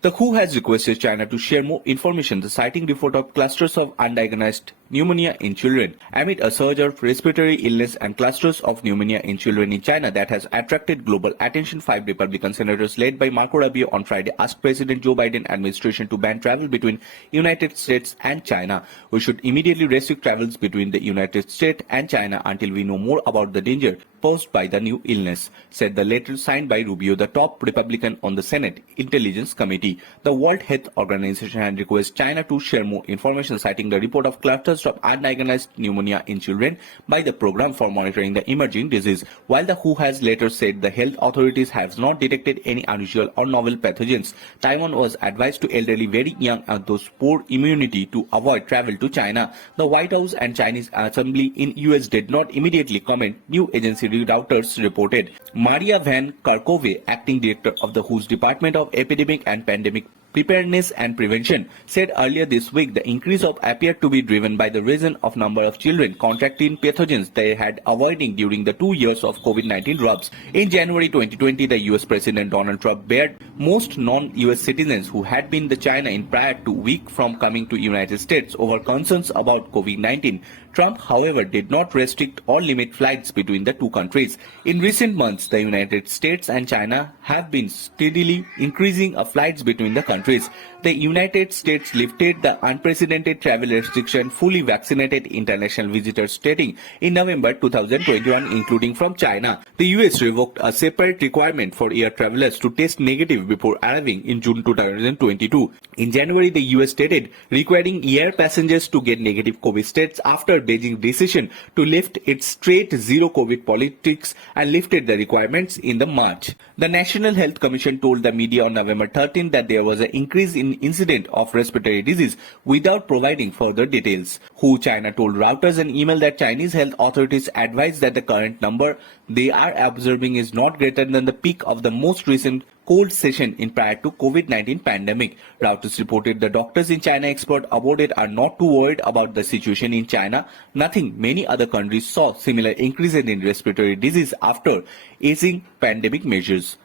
The WHO has requested China to share more information, citing report of clusters of undiagnosed pneumonia in children. Amid a surge of respiratory illness and clusters of pneumonia in children in China that has attracted global attention, 5 Republican senators led by Marco Rubio on Friday asked President Joe Biden administration to ban travel between United States and China. We should immediately restrict travels between the United States and China until we know more about the danger posed by the new illness, said the letter signed by Rubio, the top Republican on the Senate Intelligence Committee. The World Health Organization had requested China to share more information, citing the report of clusters of undiagnosed pneumonia in children by the Program for Monitoring the Emerging Disease. While the WHO has later said the health authorities have not detected any unusual or novel pathogens, Taiwan was advised to elderly very young and those poor immunity to avoid travel to China. The White House and Chinese Assembly in US did not immediately comment, new agency redoubters reported. Maria Van Kerkhove, acting director of the WHO's Department of Epidemic and Pandemic Preparedness and Prevention, said earlier this week the increase of appeared to be driven by the rise of number of children contracting pathogens they had avoiding during the 2 years of COVID-19 rubs. In January 2020, the US President Donald Trump barred most non-US citizens who had been to China in prior to week from coming to United States over concerns about COVID-19. Trump, however, did not restrict or limit flights between the two countries. In recent months, the United States and China have been steadily increasing flights between the countries. The United States lifted the unprecedented travel restriction fully vaccinated international visitors stating in November 2021, including from China. The US revoked a separate requirement for air travelers to test negative before arriving in June 2022. In January, the US stated requiring air passengers to get negative COVID tests after Beijing's decision to lift its straight zero COVID politics and lifted the requirements in the March. The National Health Commission told the media on November 13 that there was an increase in incident of respiratory disease without providing further details. WHO China told Reuters an email that Chinese health authorities advised that the current number they are observing is not greater than the peak of the most recent cold session in prior to COVID-19 pandemic. Reuters reported the doctors in China expert about it are not too worried about the situation in China. Nothing many other countries saw similar increases in respiratory disease after easing pandemic measures.